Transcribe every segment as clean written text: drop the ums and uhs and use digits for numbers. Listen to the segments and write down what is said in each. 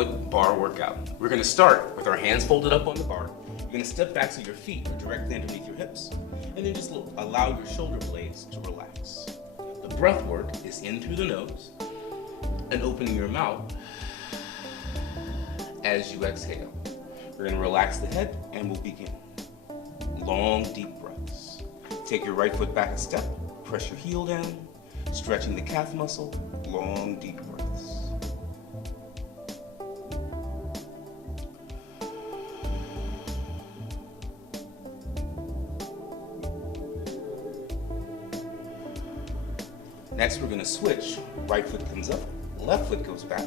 foot bar workout. We're gonna start with our hands folded up on the bar. You're gonna step back so your feet are directly underneath your hips, and then just allow your shoulder blades to relax. The breath work is in through the nose and opening your mouth as you exhale. We're gonna relax the head and we'll begin. Long, deep breaths. Take your right foot back a step, press your heel down, stretching the calf muscle, long, deep breaths. Next, we're gonna switch. Right foot comes up, left foot goes back.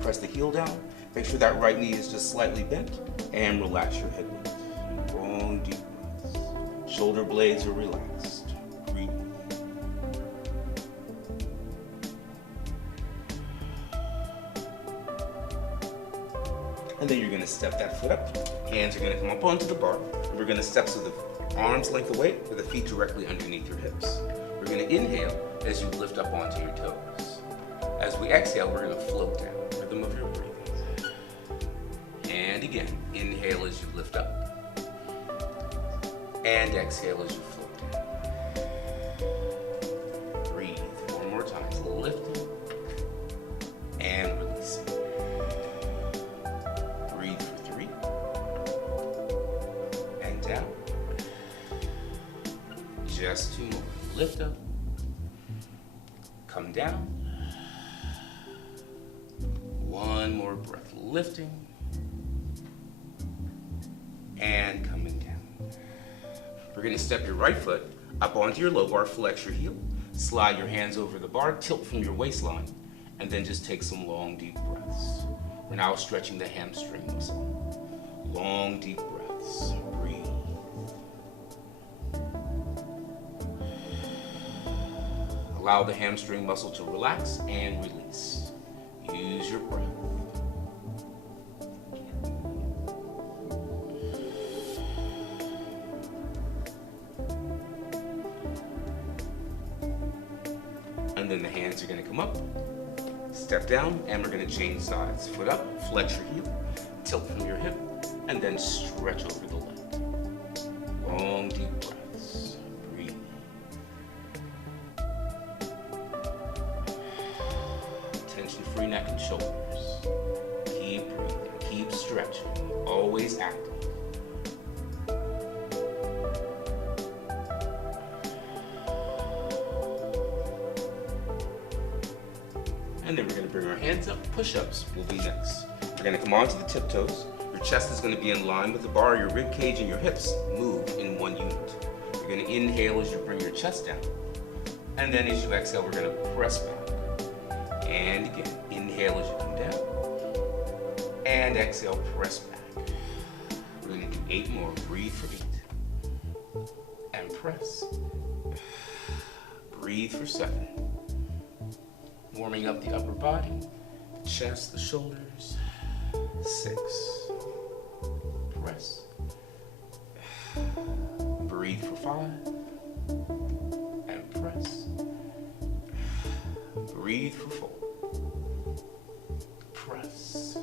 Press the heel down. Make sure that right knee is just slightly bent and relax your head weight. Long, deep breaths. Shoulder blades are relaxed. Breathe. And then you're gonna step that foot up. Hands are gonna come up onto the bar. And we're gonna step so the arms length away with the feet directly underneath your hips. We're gonna inhale as you lift up onto your toes. As we exhale, we're gonna float down, rhythm of your breathing. And again, inhale as you lift up. And exhale as you float down. Breathe, 4 more times, lifting and releasing. Breathe for 3. And down. Just 2 more. Lift up. Come down. 1 more breath, lifting and coming down. We're gonna step your right foot up onto your low bar, flex your heel, slide your hands over the bar, tilt from your waistline, and then just take some long, deep breaths. We're now stretching the hamstring muscle. Long, deep breaths, breathe. Allow the hamstring muscle to relax and release. Use your breath. And then the hands are gonna come up, step down, and we're gonna change sides. Foot up, flex your heel, tilt from your hip, and then stretch over the leg. Long, deep breaths. Breathe. Tension-free neck and shoulders. Keep breathing, keep stretching, always active. And then we're going to bring our hands up. Push-ups will be next. We're going to come onto the tiptoes. Your chest is going to be in line with the bar. Your rib cage and your hips move in one unit. You're going to inhale as you bring your chest down. And then as you exhale, we're going to press back. And again, inhale as you come down. And exhale, press back. We're going to do 8 more. Breathe for 8. And press. Breathe for 7. Warming up the upper body, the chest, the shoulders. 6. Press. Breathe for 5. And press. Breathe for 4. Press.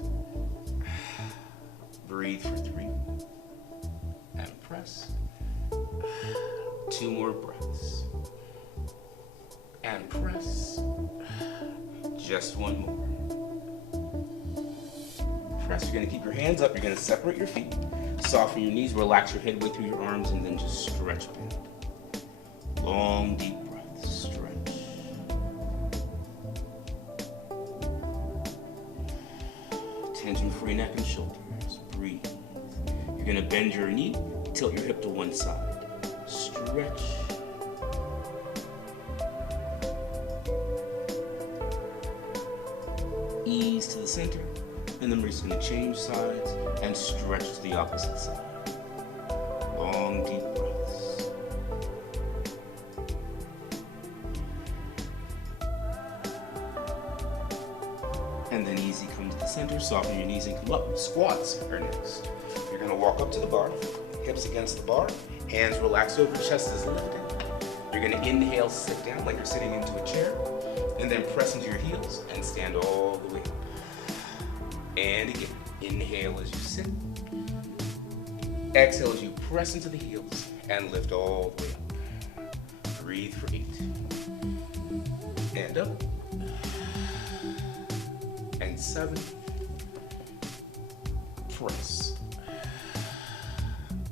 Breathe for 3. And press. 2 more breaths. And press. Just 1 more. Press. You're going to keep your hands up. You're going to separate your feet. Soften your knees. Relax your head weight through your arms. And then just stretch back. Long, deep breaths. Stretch. Tension-free neck and shoulders. Breathe. You're going to bend your knee. Tilt your hip to one side. Stretch. Ease to the center, and then we're just going to change sides and stretch to the opposite side. Long, deep breaths. And then easy, come to the center, soften your knees and come up. Squats are next. You're going to walk up to the bar, hips against the bar, hands relaxed over, chest is lifted. You're going to inhale, sit down like you're sitting into a chair. And then press into your heels and stand all the way up. And again, inhale as you sit. Exhale as you press into the heels and lift all the way up. Breathe for 8. And up. And 7. Press.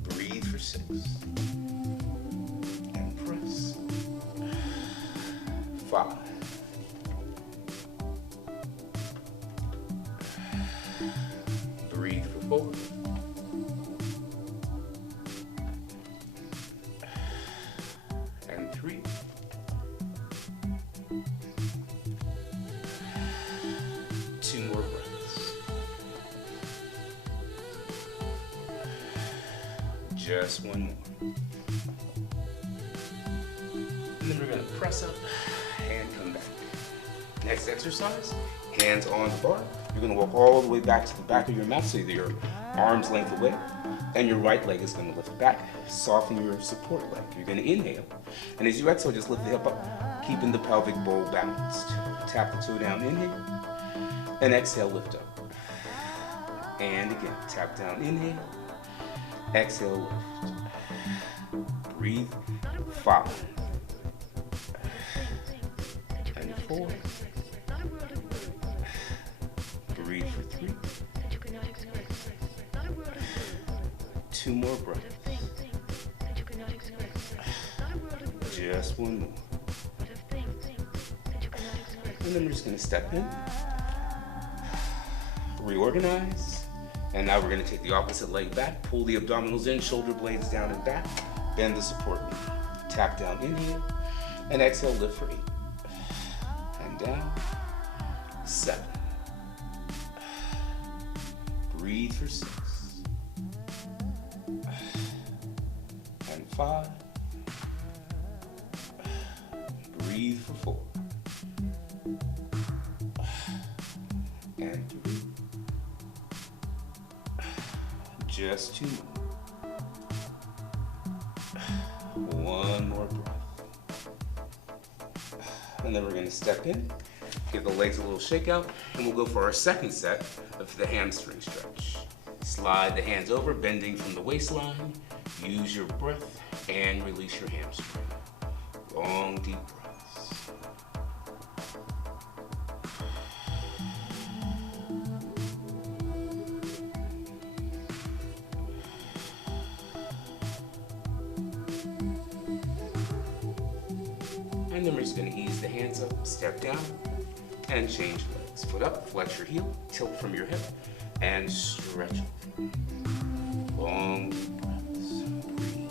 Breathe for 6. And press. 5. Breathe for 4. And 3. 2 more breaths. Just one more. And then we're going to press up and come back. Next exercise, hands on the bar. You're going to walk all the way back to the back of your mat so your arm's length away, and your right leg is going to lift back. Soften your support leg. You're going to inhale, and as you exhale, just lift the hip up, keeping the pelvic bowl balanced. Tap the toe down, inhale, and exhale, lift up. And again, tap down, inhale, exhale, lift. Breathe. 5. And 4. Breathe for 3. 2 more breaths. Just one more. And then we're just going to step in, reorganize, and now we're going to take the opposite leg back, pull the abdominals in, shoulder blades down and back, bend the support knee. Tap down, inhale, and exhale, lift for 8. And down, 7. Breathe for 6. And 5. Breathe for 4. And 3. Just 2 more. 1 more breath. And then we're going to step in, give the legs a little shake out, and we'll go for our second set of the hamstring stretch. Slide the hands over, bending from the waistline. Use your breath and release your hamstring. Long, deep breaths. And then we're just going to ease the hands up, step down, and change legs. Foot up, flex your heel, tilt from your hip, and stretch over. Long deep breaths. Breathe.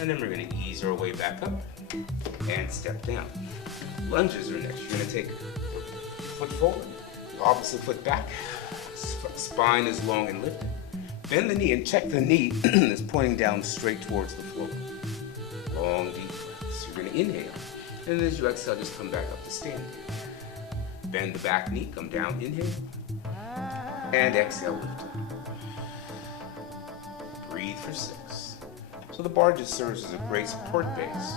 And then we're going to ease our way back up and step down. Lunges are next. You're going to take foot forward, the opposite foot back, spine is long and lifted. Bend the knee and check the knee is pointing down straight towards the floor. Long deep breaths. You're going to inhale, and as you exhale, just come back up to standing. Bend the back knee, come down, inhale, and exhale, lift up. Breathe for 6. So the bar just serves as a great support base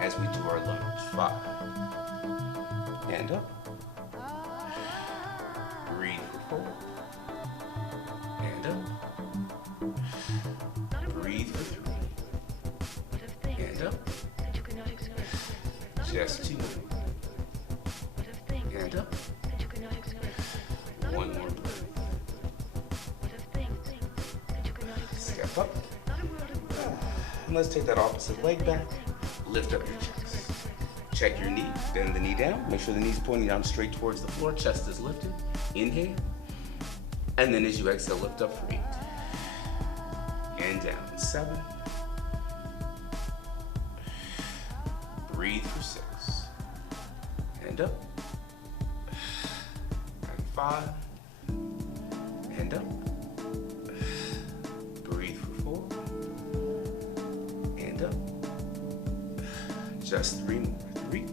as we do our lunge. 5. And up. Breathe for 4. And up. Breathe for 3. And up. Just 2 more. And up. 1 more breath. Step up. And let's take that opposite leg back. Lift up your chest. Check your knee. Bend the knee down. Make sure the knee's pointing down straight towards the floor. Chest is lifted. Inhale. And then as you exhale, lift up for 8. And down. 7. Breathe for 6. And up. And 5. And up. Breathe for 4. And up. Just 3 more. 3.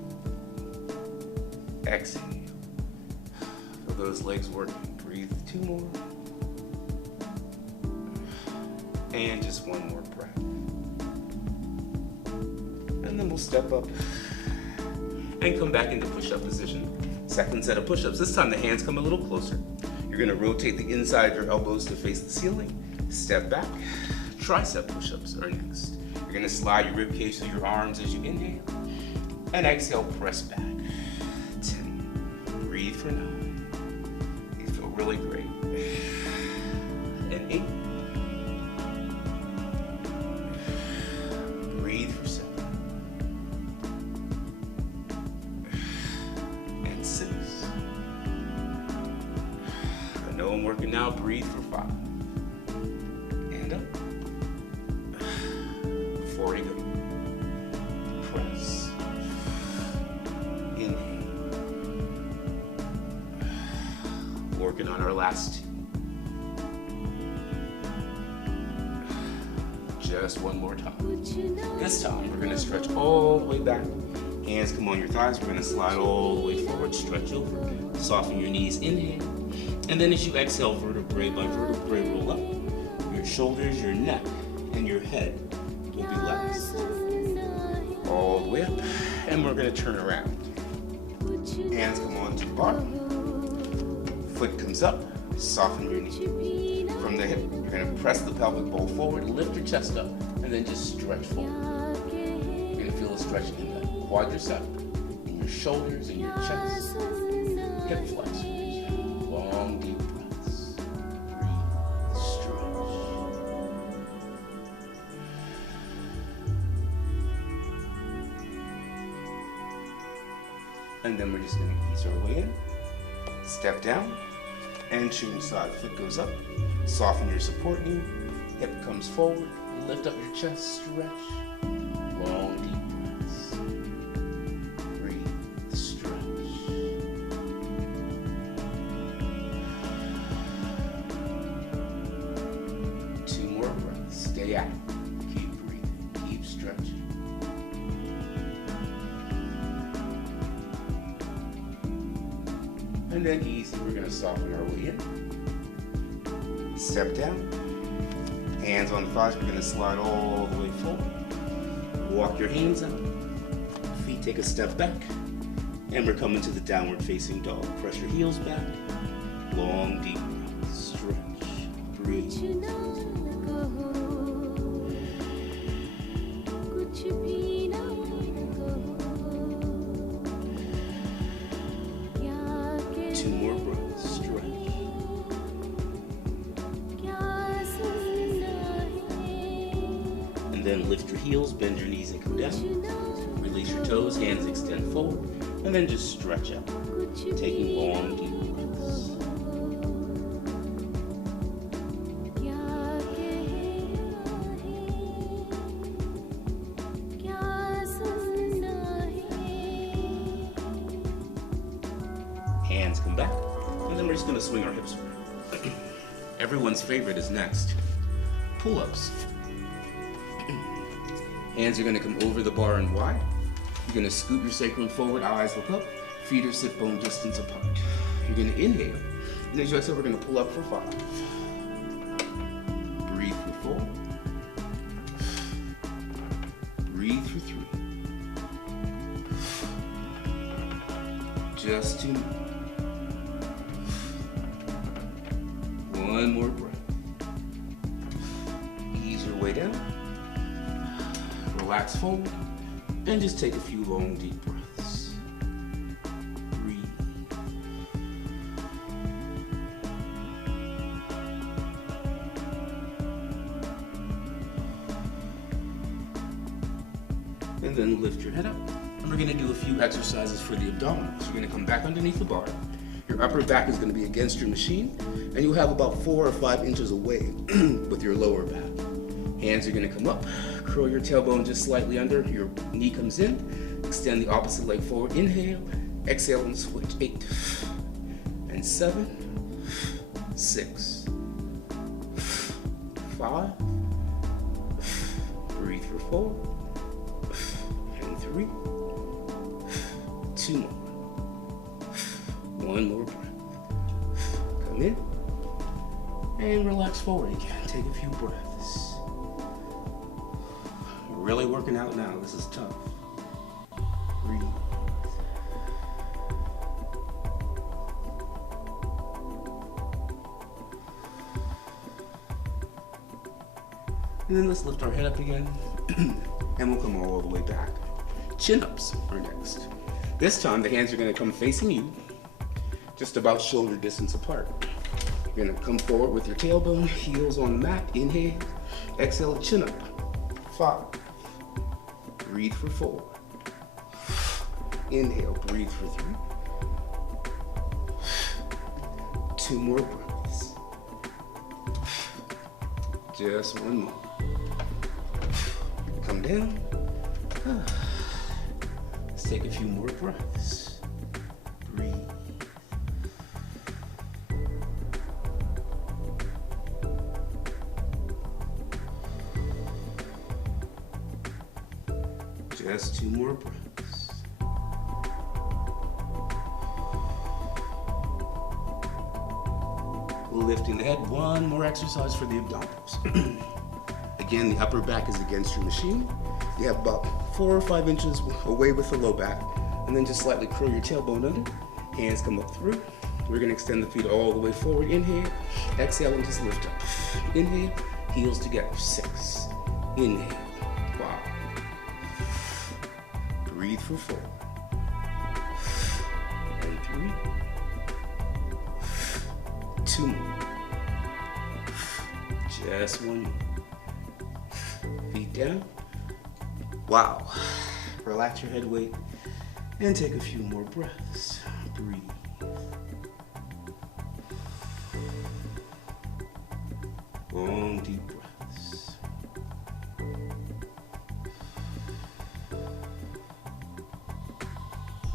Exhale. Feel those legs working. Breathe 2. 2 more. And just 1 more breath. And then we'll step up and come back into push-up position. Second set of push-ups. This time the hands come a little closer. You're gonna rotate the inside of your elbows to face the ceiling. Step back. Tricep push-ups are next. You're gonna slide your rib cage through your arms as you inhale. And exhale, press back. 10. Breathe for 9. These feel really great. And 8. Breathe for 7. And 6. I know I'm working now. Breathe for 5. And up. 4 to go. Press. Inhale. Working on our last 2. Just 1 more time. This time we're going to stretch all the way back. Hands come on your thighs. We're going to slide all the way forward. Stretch over. Soften your knees. Inhale. And then as you exhale, vertebrae by vertebrae roll up. Your shoulders, your neck, and your head will be last. All the way up. And we're going to turn around. Hands come onto the bar. Foot comes up. Soften your knee. From the hip, you're going to press the pelvic bowl forward, lift your chest up, and then just stretch forward. You're going to feel a stretch in the quadricep, in your shoulders, in your chest, hip flexors. Long, deep breaths. Breathe, stretch. And then we're just going to ease our way in. Step down. And change side. Foot goes up. Soften your support knee. Hip comes forward. Lift up your chest. Stretch. Long, deep breaths. Breathe. Stretch. Two more breaths. Stay active. Keep breathing. Keep stretching. And then easy, we're going to soften our way in. Step down. Hands on the thighs, we're going to slide all the way forward. Walk your hands out. Feet take a step back. And we're coming to the downward facing dog. Press your heels back. Long, deep breath. Stretch. Breathe. Two more breaths. Stretch. And then lift your heels, bend your knees and come down. Release your toes, hands extend forward, and then just stretch out, taking long, deep breaths. Hands come back, and then we're just going to swing our hips around. Everyone's favorite is next. Pull-ups. Hands are going to come over the bar and wide. You're going to scoot your sacrum forward, eyes look up, feet are sit bone distance apart. You're going to inhale, and as you exhale, we're going to pull up for 5. Breathe for 4. Breathe for 3. Just 2 more. 1 more breath. Ease your way down. Relax forward. And just take a few long, deep breaths. Breathe. And then lift your head up. And we're going to do a few exercises for the abdominals. You're going to come back underneath the bar. Your upper back is going to be against your machine, and you'll have about 4 or 5 inches away with your lower back. Hands are going to come up. Curl your tailbone just slightly under. Your knee comes in. Extend the opposite leg forward. Inhale. Exhale and switch. 8 and 7, 6, 5. Breathe for 4 and 3. 2 more. 1 more breath. Come in. And relax forward again. Take a few breaths. Really working out now. This is tough. Breathe. And then let's lift our head up again. And we'll come all the way back. Chin-ups are next. This time the hands are going to come facing you, just about shoulder distance apart. You're going to come forward with your tailbone, heels on the mat. Inhale, exhale, chin up. 5. Breathe for 4. Inhale, breathe for 3. 2 more breaths. Just 1 more. Come down. Let's take a few more breaths. Breathe. Just 2 more breaths. Lifting the head, 1 more exercise for the abdominals. Again, the upper back is against your machine. You have about 4 or 5 inches away with the low back, and then just slightly curl your tailbone under. Hands come up through. We're gonna extend the feet all the way forward. Inhale, exhale, and just lift up. Inhale, heels together. 6. Inhale, 5. Breathe for 4. And 3. 2 more. Just 1 more. Feet down. Wow. Relax your head weight and take a few more breaths. Breathe. Long, deep breaths.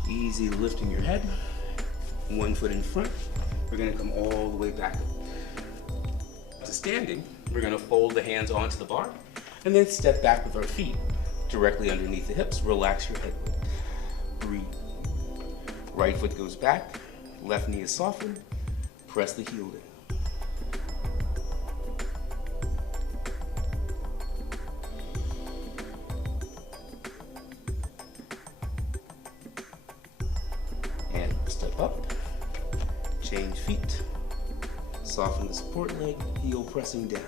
Easy lifting your head. 1 foot in front. We're going to come all the way back up to standing. We're going to fold the hands onto the bar and then step back with our feet directly underneath the hips. Relax your head. Breathe. Right foot goes back. Left knee is softened. Press the heel in. And step up. Change feet. Soften the support leg. Heel pressing down.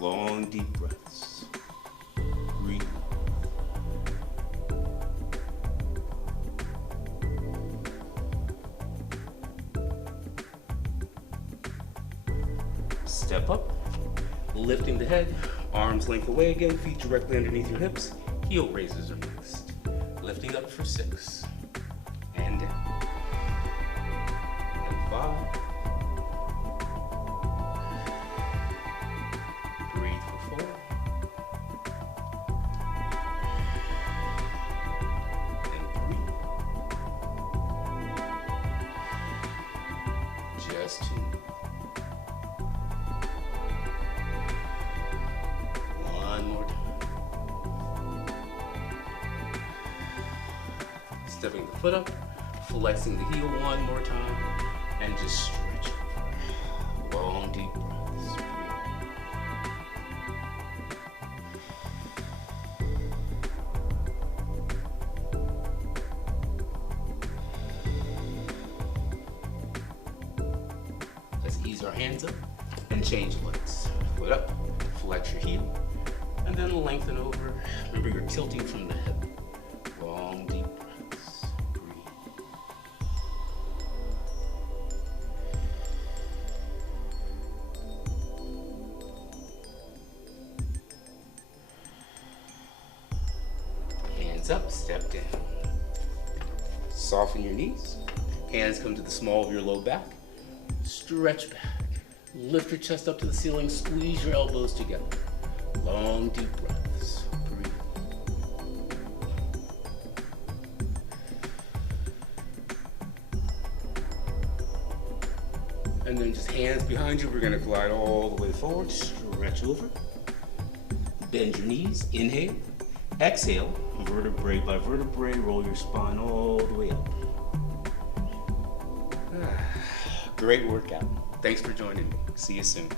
Long, deep breaths. Breathe. Step up, lifting the head, arms length away again, feet directly underneath your hips, heel raises are next. Lifting up for 6, and down, and 5. Breathe for 4, and 3. Just 2. Stepping the foot up, flexing the heel 1 more time, and just stretch over. Long, deep breaths. Let's ease our hands up and change legs. Foot up, flex your heel, and then lengthen over. Remember, you're tilting from the hip. Long, deep breaths. Breathe. Hands up, step down. Soften your knees. Hands come to the small of your low back. Stretch back. Lift your chest up to the ceiling. Squeeze your elbows together. Long, deep breaths. Breathe. And then just hands behind you. We're going to glide all the way forward. Stretch over. Bend your knees. Inhale. Exhale. Vertebrae by vertebrae. Roll your spine all the way up. Great workout. Thanks for joining me. See you soon.